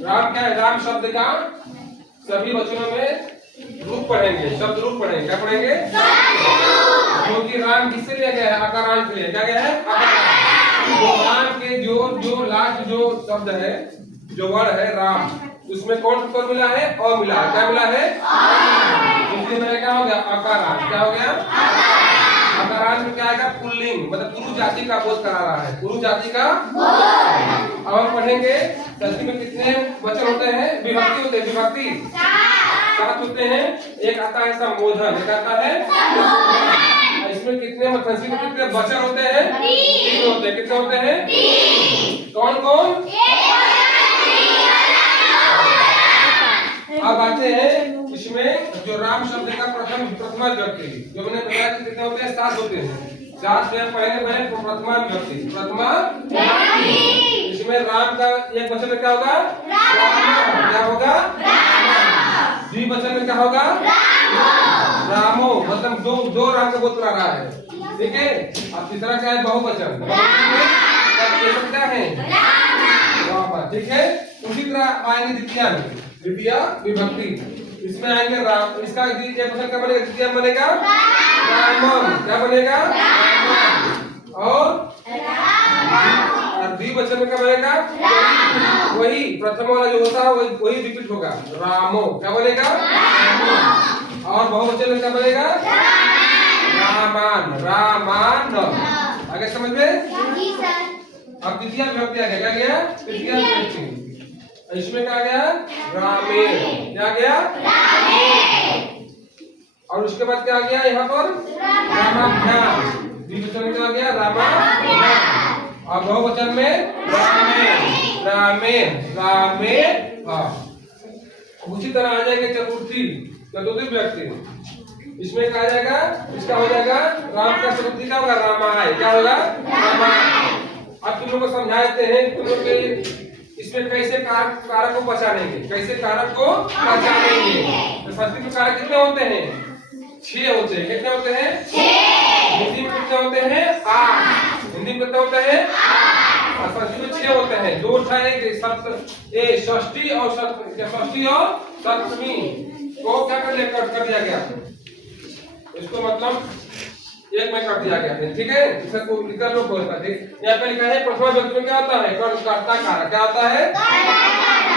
राम क्या है? राम शब्द का सभी वचनों में रूप पढ़ेंगे, शब्द रूप पढ़ेंगे। क्या पढ़ेंगे? क्योंकि राम किससे लिया गया है? आकारांत से लिया। क्या गया है? आकारांत। राम के जो लास्ट जो शब्द है, जो वर्ड है राम, उसमें कौन सा मिला है? अ मिला है। क्या मिला है? इसलिए मेरा क्या हो गया? आकारांत। क्या हो गया? आकारांत में क्या आएगा? पुल्लिंग, मतलब पुरुष जाति का बोध करा रहा है, पुरुष जाति का। अब हम पढ़ेंगे संस्कृत में कितने वचन होते हैं? विभक्ति होते हैं। विभक्ति 7 होते हैं। एक आता है संबोधन, एक आता है। इसमें कितने संस्कृत में कितने वचन होते हैं? 3 होते हैं। कितने होते हैं? कौन कौन? अब आते हैं इसमें जो राम शब्द का प्रथमा विभक्ति, जो मैंने बताया कि कितने होते हैं? 7 होते हैं। 7 में पहले में प्रथमा विभक्ति। प्रथमा इसमें राम का एक वचन में क्या होगा? राम। क्या होगा? द्विवचन में क्या होगा? रामो, मतलब दो राम का बोध करा रहा है। ठीक है। अब तीसरा क्या है? बहुवचन। क्या है? ठीक है। उसी तरह आएंगे द्वितीय विभक्ति, इसमें आएंगे राम। इसका एक वचन क्या बनेगा? द्वितीय बनेगा रामम। क्या बनेगा? और द्विवचन में क्या बनेगा? वही प्रथम वाला जो होता है वही रिपीट होगा, रामो। क्या बनेगा? और बहुवचन में क्या बनेगा? रामान। रामान। आगे समझ में? अब द्वितीय विभक्ति आ गया। क्या गया? तृतीय विभक्ति। इसमें क्या गया? रामे। क्या गया? और उसके बाद क्या गया यहाँ पर? रामाभ्याम। द्विवचन में क्या गया? रामाभ्याम। और बहुवचन में रामे। रामे रामे। उसी तरह आ जाएंगे चतुर्थी विभक्ति। इसमें क्या आ जाएगा? इसका हो जाएगा राम का चतुर्थी क्या होगा? रामाय। क्या होगा? रामाय। अब तुम लोग को समझाते हैं, तुम लोग के इसमें कैसे कारक को पहचानेंगे, कैसे कारक को पहचानेंगे। तो संस्कृत में कारक कितने होते हैं? 6 होते हैं। कितने होते हैं? 6। हिंदी में कितने होते हैं? 8। हिंदी में कितने होते हैं? 8। और संस्कृत में 6 होते हैं। 2 षष्ठी और सप्तमी को क्या कर दिया गया? इसको मतलब एक में कर दिया गया है। ठीक है। इसका कोई विकल्प लोग बोलता है। यहाँ पे लिखा है प्रथमा विभक्ति में क्या होता है? कर्ता कारक। क्या होता है?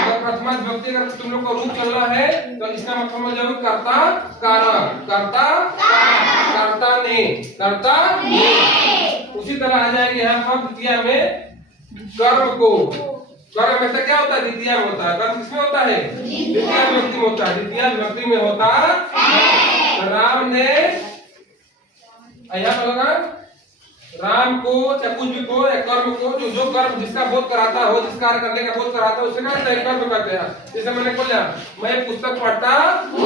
अगर प्रथमा विभक्ति अगर तुम लोग को रूप चलना है तो इसका मतलब जरूर कर्ता कारक। कर्ता कारक। कर्ता ने। कर्ता ने। उसी तरह आ जाएंगे यहाँ पर द्वितीय में कर्म को। कर्म में से क्या होता है? द्वितीय में होता है। कर्म किसमें होता है? द्वितीय विभक्ति में होता है। द्वितीय विभक्ति में होता है। राम ने यहाँ पर लगा राम को या कुछ भी को या कर्म को जो कर्म जिसका बोध कराता हो, जिस कार्य करने का बोध कराता है उसे कर्म कहते हैं। जैसे मैंने बोला मैं पुस्तक पढ़ता हूँ,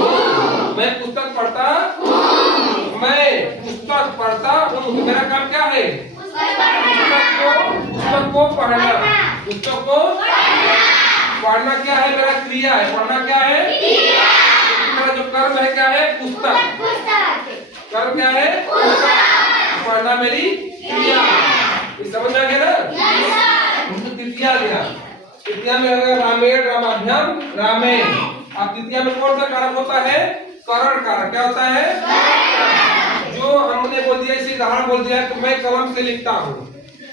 मैं पुस्तक पढ़ता हूँ, मैं पुस्तक पढ़ता हूँ। मेरा काम क्या है? पुस्तक को पढ़ना। पुस्तक को पढ़ना क्या है? मेरा क्रिया है। पढ़ना क्या है? मेरा जो कर्म है क्या है? पुस्तक। कर्म क्या है? पढ़ना मेरी क्रिया। ये समझ में आ गया ना? तृतीया लिया। तृतीया में अगर रामेण रामाभ्याम रामे। अब तृतीया में कौन सा कारक होता है? करण कारक। क्या होता है? जो हमने बोल दिया, इसी उदाहरण बोल दिया कि मैं कलम से लिखता हूँ।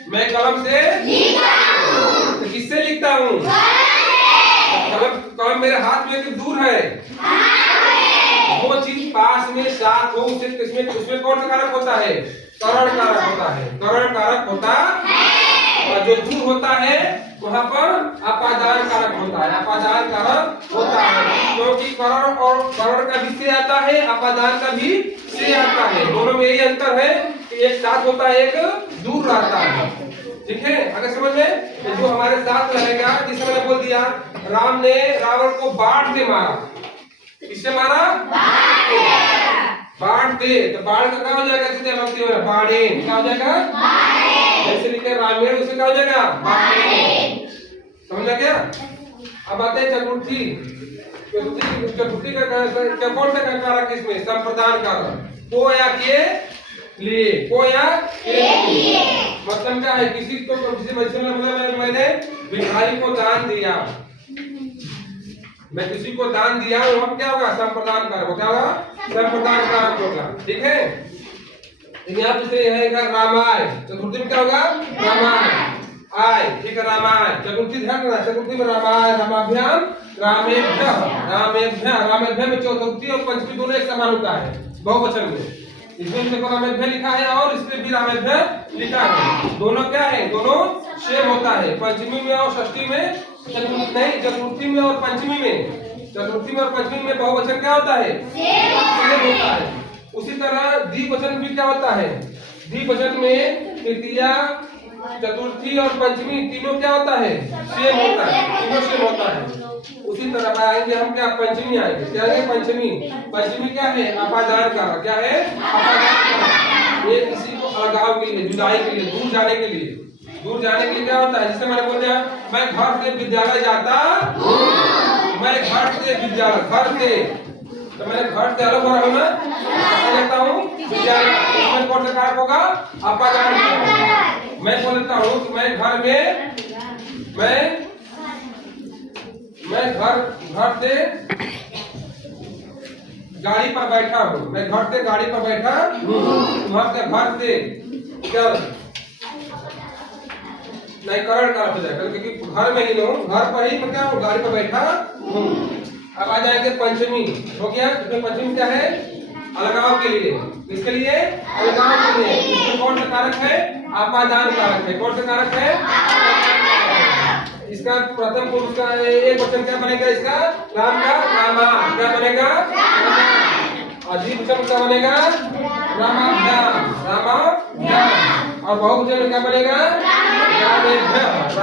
मैं कलम से तो किससे लिखता हूँ? कलम मेरे हाथ में कि दूर है? वो चीज पास में साथ हो उसमें कौन सा कारक होता है? करण कारक होता है। करण कारक होता है। और जो दूर होता है वहां पर अपादान कारक होता है। अपादान कारक होता है क्योंकि करण और करण का भी से आता है, अपादान का भी से आता है। दोनों में यही अंतर है कि एक साथ होता है, एक दूर रहता है। ठीक है। अगर समझ में जो हमारे साथ रहेगा, जिसे मैंने बोल दिया राम ने रावण को बाण से मारा। किससे मारा? बाण से। तो बाण का क्या हो जाएगा? सीधे विभक्ति में बाणेन। क्या हो जाएगा? जैसे लिखे रामेण, उसे क्या हो जाएगा? बाणेन। समझ आ गया? अब आते हैं चतुर्थी। चतुर्थी का कौन सा कारक इसमें? संप्रदान कारक। को या के लिए। को या के लिए मतलब क्या है? किसी को किसी मैंने भिखारी को दान दिया। मैं किसी को दान दिया हूँ, हम क्या होगा? संप्रदान कारक। क्या होगा? संप्रदान कारक होगा। ठीक है। यहाँ दूसरे है रामाय। चतुर्थी में क्या होगा? रामाय आय। ठीक है, रामाय। चतुर्थी ध्यान रखना, चतुर्थी में रामाय, रामाभ्याम, रामेभ्य, रामेभ्य। रामेभ्य में चतुर्थी और पंचमी दोनों एक समान होता है बहुवचन में। इसमें देखो रामेभ्य लिखा है और इसमें भी रामेभ्य लिखा है। दोनों क्या है? दोनों सेम होता है। पंचमी में और षष्ठी में नहीं, चतुर्थी में और पंचमी में, चतुर्थी में और पंचमी में बहुवचन क्या होता है? सेम होता है। उसी तरह द्विवचन भी क्या होता है? द्विवचन में तृतीया, चतुर्थी और पंचमी तीनों क्या होता है? सेम होता है, तीनों सेम होता है। उसी तरह आएंगे हम क्या? पंचमी आएंगे। क्या है पंचमी? पंचमी क्या है? अपादान का। क्या है? अपादान का। ये किसी को अलगाव के लिए, जुदाई के लिए, दूर जाने के लिए, दूर जाने के लिए क्या होता है? जैसे मैंने बोल दिया मैं घर से विद्यालय जाता हूँ, मैं घर से विद्यालय, घर से, तो मैंने घर से अलग हो रहा हूँ, मैं जाता हूँ विद्यालय। इसमें कौन सा कारक होगा? अपादान। मैं बोल देता हूँ कि मैं घर में, मैं घर से गाड़ी पर बैठा हूँ, मैं घर से गाड़ी पर बैठा हूँ। घर से क्या नहीं, करण कारक हो जाएगा क्योंकि घर में ही हूँ, घर पर ही मैं क्या हूँ? गाड़ी पर बैठा हूँ। अब आ जाएंगे पंचमी। हो गया। इसमें पंचमी क्या है? अलगाव के लिए। किसके लिए? अलगाव के लिए। इसमें कौन सा कारक है? अपादान कारक है। कौन सा कारक है? इसका प्रथम पुरुष का एक वचन क्या बनेगा? इसका राम का रामा। क्या बनेगा? द्विवचन क्या बनेगा? रामाभ्याम, रामाभ्याम। और बहुवचन क्या बनेगा? रामेभ्य।